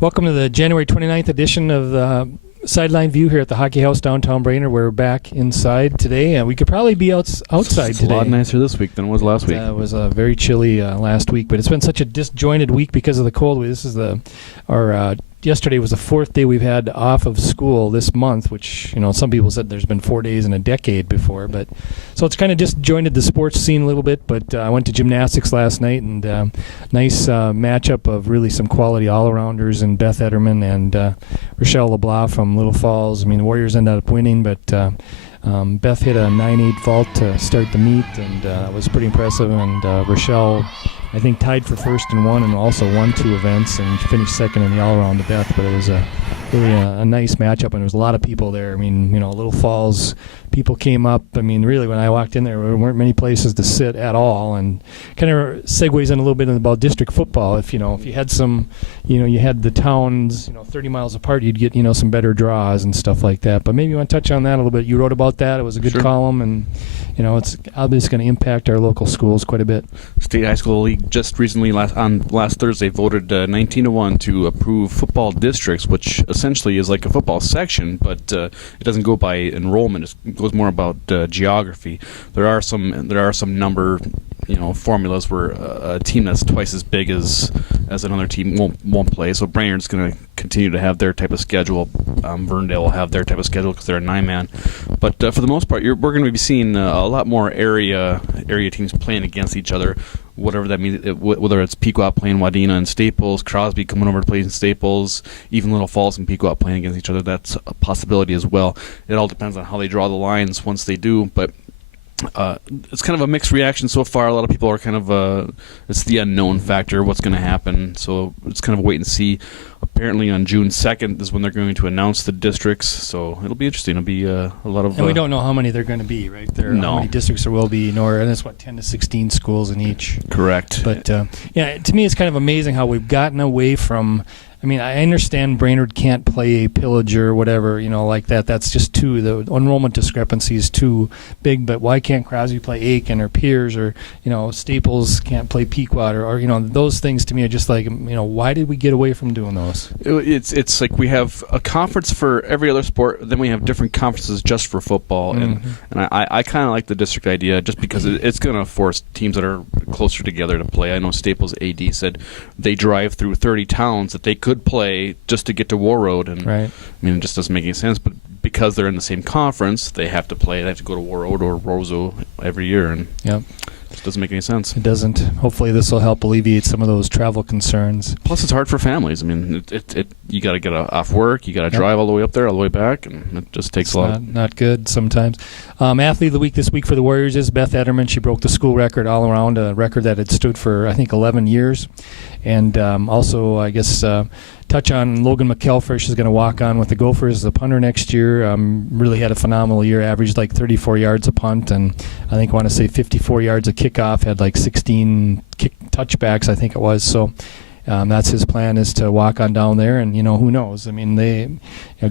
Welcome to the January 29th edition of the Sideline View here at the Hockey House downtown Brainerd. We're back inside today, and we could probably be outside it's today. A lot nicer this week than it was last week. It was very chilly last week, but it's been such a disjointed week because of the cold. This is yesterday was the fourth day we've had off of school this month, which, some people said there's been 4 days in a decade before. But so it's kind of disjointed the sports scene a little bit. But I went to gymnastics last night, and nice matchup of really some quality all-arounders in Beth Etterman and Rochelle LeBlanc from Little Falls. I mean, the Warriors ended up winning, but Beth hit a 9-8 vault to start the meet, and it was pretty impressive. And Rochelle, I think, tied for first in one and also won 2 events and finished second in the all-around to Beth. But it was really a nice matchup, and there was a lot of people there. I mean, Little Falls people came up. I mean, really, when I walked in there weren't many places to sit at all, and kind of segues in a little bit about district football. If you had some, you had the towns, 30 miles apart, you'd get, some better draws and stuff like that. But maybe you want to touch on that a little bit. You wrote about that. It was a good column, and it's obviously going to impact our local schools quite a bit. State High School League just recently, last Thursday, voted 19-1 to approve football districts, which essentially is like a football section, but it doesn't go by enrollment. It goes more about geography. There are some number, formulas where a team that's twice as big as another team won't play. So Brainerd's going to continue to have their type of schedule. Verndale will have their type of schedule because they're a 9-man. But for the most part, we're going to be seeing a lot more area teams playing against each other, whatever that means. Whether it's Pequot playing Wadena and Staples, Crosby coming over to play in Staples, even Little Falls and Pequot playing against each other. That's a possibility as well. It all depends on how they draw the lines once they do, but it's kind of a mixed reaction so far. A lot of people are kind of it's the unknown factor, what's going to happen. So it's kind of a wait and see. Apparently on June 2nd is when they're going to announce the districts, so it'll be interesting. It'll be a lot of... And we don't know how many they're going to be, right? How many districts there will be, and it's 10 to 16 schools in each. Correct. But, to me it's kind of amazing how we've gotten away from... I mean, I understand Brainerd can't play Pillager or whatever, like that. That's just the enrollment discrepancy is too big. But why can't Crosby play Aiken or Piers or, Staples can't play Pequot or those things to me are just like, why did we get away from doing those? It's like we have a conference for every other sport, then we have different conferences just for football. Mm-hmm. And I kind of like the district idea just because it's going to force teams that are closer together to play. I know Staples AD said they drive through 30 towns that they could play just to get to War Road, and right. I mean, it just doesn't make any sense, but because they're in the same conference, they have to go to War Road or Roseau every year, and yep. It doesn't make any sense. It doesn't. Hopefully this will help alleviate some of those travel concerns. Plus it's hard for families. I mean, you got to get off work, you got to drive all the way up there, all the way back, and it just takes a lot. Not good sometimes. Athlete of the week this week for the Warriors is Beth Etterman. She broke the school record all around, a record that had stood for, I think, 11 years. And also, I guess, touch on Logan McElfresh is going to walk on with the Gophers as a punter next year. Really had a phenomenal year, averaged like 34 yards a punt, and I think I want to say 54 yards a kickoff, had like 16 touchbacks, I think it was. So that's his plan, is to walk on down there, and who knows? I mean,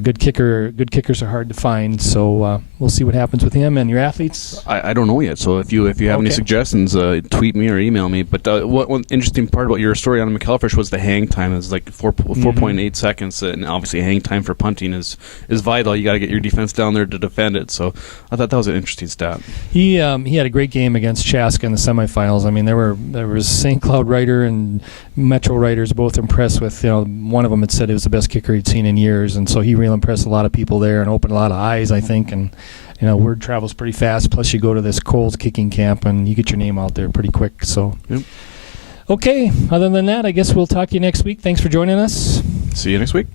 good kickers are hard to find, so we'll see what happens with him. And your athletes? I don't know yet, so if you have any suggestions, tweet me or email me. But one interesting part about your story on McElfresh was the hang time. It's like 4.8 seconds, and obviously hang time for punting is vital. You got to get your defense down there to defend it. So I thought that was an interesting stat. He had a great game against Chaska in the semifinals. I mean, there was St. Cloud Writer and Metro Writers both impressed with. One of them had said it was the best kicker he'd seen in years, and so he really impressed a lot of people there and opened a lot of eyes, I think. And word travels pretty fast. Plus, you go to this Coles kicking camp and you get your name out there pretty quick. So, yep. Okay. Other than that, I guess we'll talk to you next week. Thanks for joining us. See you next week.